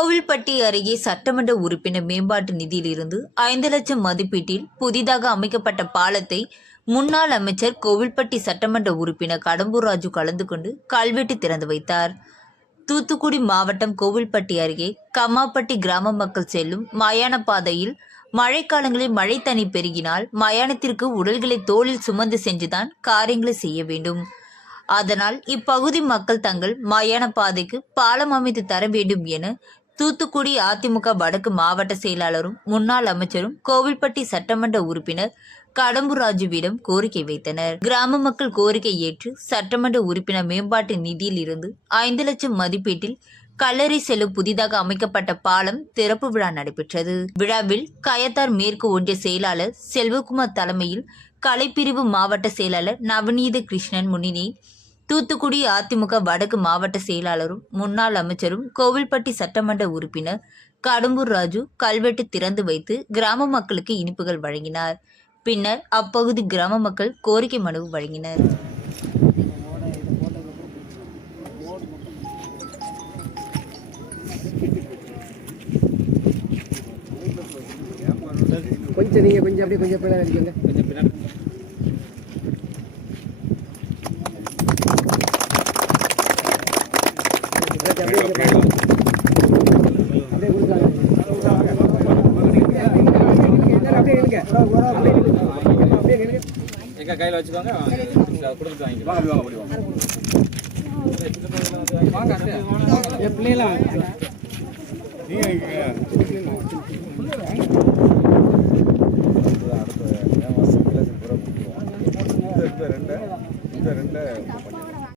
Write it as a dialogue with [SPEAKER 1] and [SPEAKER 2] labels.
[SPEAKER 1] கோவில்பட்டி அருகே சட்டமன்ற உறுப்பினர் மேம்பாட்டு நிதியிலிருந்து ஐந்து லட்சம் மதிப்பீட்டில் புதிதாக அமைக்கப்பட்ட பாலத்தை முன்னாள் அமைச்சர் கோவில்பட்டி சட்டமன்ற உறுப்பினர் கடம்பூர் ராஜு கலந்து கொண்டு கல்வெட்டு திறந்து வைத்தார். தூத்துக்குடி மாவட்டம் கோவில்பட்டி அருகே கம்மாப்பட்டி கிராம மக்கள் செல்லும் மயான பாதையில் மழைக்காலங்களில் மழை தண்ணி பெருகினால் மயானத்திற்கு உடல்களை தோளில் சுமந்து சென்றுதான் காரியங்களை செய்ய வேண்டும். அதனால் இப்பகுதி மக்கள் தங்கள் மயான பாதைக்கு பாலம் அமைத்து தர வேண்டும் என தூத்துக்குடி அதிமுக வடக்கு மாவட்ட செயலாளரும் முன்னாள் அமைச்சரும் கோவில்பட்டி சட்டமன்ற உறுப்பினர் கடம்பூர் ராஜுவிடம் கோரிக்கை வைத்தனர். கிராம மக்கள் கோரிக்கை ஏற்று சட்டமன்ற உறுப்பினர் மேம்பாட்டு நிதியில் இருந்து ஐந்து லட்சம் மதிப்பீட்டில் கல்லறை செல்லும் புதிதாக அமைக்கப்பட்ட பாலம் திறப்பு விழா நடைபெற்றது. விழாவில் கயத்தார் மேற்கு ஒன்றிய செயலாளர் செல்வகுமார் தலைமையில் கலைப்பிரிவு மாவட்ட செயலாளர் நவநீத கிருஷ்ணன் முன்னிலை தூத்துக்குடி அதிமுக வடக்கு மாவட்ட செயலாளரும் முன்னாள் அமைச்சரும் கோவில்பட்டி சட்டமன்ற உறுப்பினர் கடம்பூர் ராஜு கல்வெட்டு திறந்து வைத்து கிராம மக்களுக்கு இனிப்புகள் வழங்கினார். பின்னர் அப்பகுதி கிராம மக்கள் கோரிக்கை மனு வழங்கினர்.
[SPEAKER 2] கொஞ்சம் நீங்கள் கொஞ்சம் அப்படியே கொஞ்சம் பிள்ளை
[SPEAKER 3] கொஞ்சம் பின்னாடி.
[SPEAKER 2] அப்படியே அப்படியே அப்படியே கொடுத்தாங்க அப்படியே இழுங்க அப்படியே இழுங்க. அப்படியே இழுங்க.
[SPEAKER 3] எங்க கையில வச்சுக்கோங்க கொடுத்துட்டு வாங்கிக்கலாம்
[SPEAKER 4] இந்த ரெண்டு இந்த ரெண்டு